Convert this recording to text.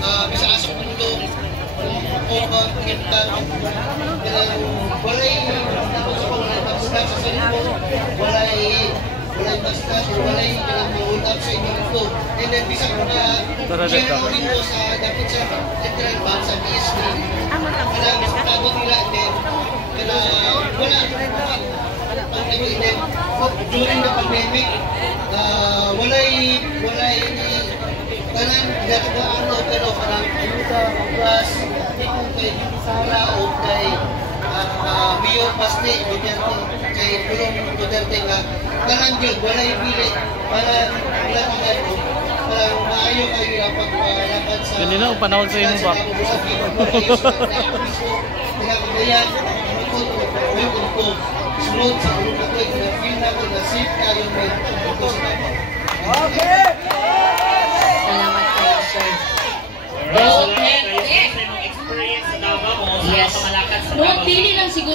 bisa asok mundo o kita walay tapos walay pagsulat sa sarili walay pagsulat walay mag-ulap sa inyo ito and then bisa ko na share ulit ko sa dapat sa literal bank sa PSD kailangan sa tago nila then wala during the pandemic walay tanan ginagawa pero parang ayuda plus kay Sara o kay Mayor Pasni Duterte kay Pulong Duterte nga tanan gyud walay pili para lahat parang maayo kayo paglalakad sa ganina ang panahon sa inyo ba kaya sunod sa ulo ko feel na ko na safe kayo may okay. Salamat kayo, sir. Experience sa Davao mo sa pamalakan sa Davao. Dili lang siguro.